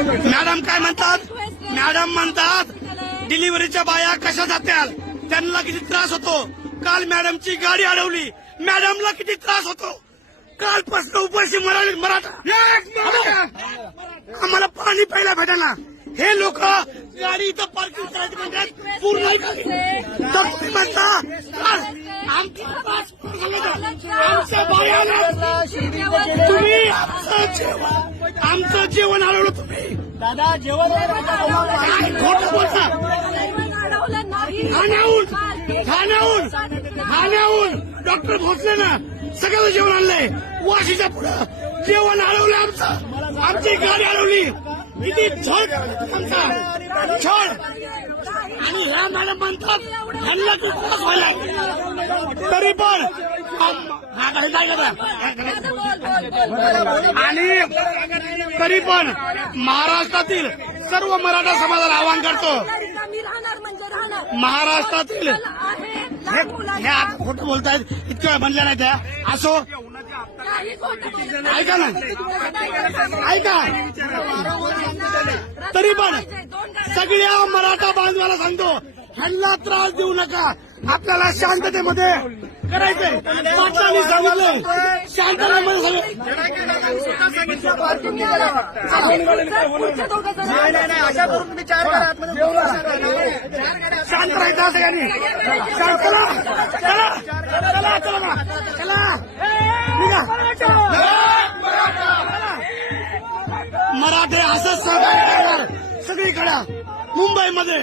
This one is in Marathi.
मॅडम काय म्हणतात? मॅडम म्हणतात डिलिव्हरीच्या बाया कशा जात्याल, त्यांना किती त्रास होतो. काल मॅडमची गाडी अडवली, मॅडमला किती त्रास होतो. कालपासून उपाशी मराठा आम्हाला पाणी प्यायला भेटाना. हे लोक गाडी इथं पार्किंग करायची म्हणतात पूर्ण तर तुम्ही म्हणता आमच्या बायाला तुम्ही आमचं जेवण अडवलं. तुम्ही दादा जेवण खोटं बोलता. ठाण्याहून डॉक्टर भोसले ना सगळं जेवण आणलंय. वाशीच्या पुढं जेवण अडवलं आमचं. आमची गाडी अडवली. किती छळ आमचा छळ. आणि ह्या मॅडम म्हणतात ह्यांना खूप त्रास व्हायला. तरी पण आणि तरी पण महाराष्ट्रातील सर्व मराठा समाजाला आवाहन करतो. महाराष्ट्रातील हे आता खोटं बोलतायत, इतकं म्हणलं नाही त्या. असो, ऐका ना, ऐका. तरी पण सगळ्या मराठा बांधवाला सांगतो, ह्यांना त्रास देऊ नका. आपल्याला शांततेमध्ये करायचंय. पाटलांनी सांगितलं शांततेमध्ये सगळं शांत राहायचं सगळ्यांनी. चला चला चला चला चला मराठे असंच सहकार्य करणार सगळीकडे. मुंबईमध्ये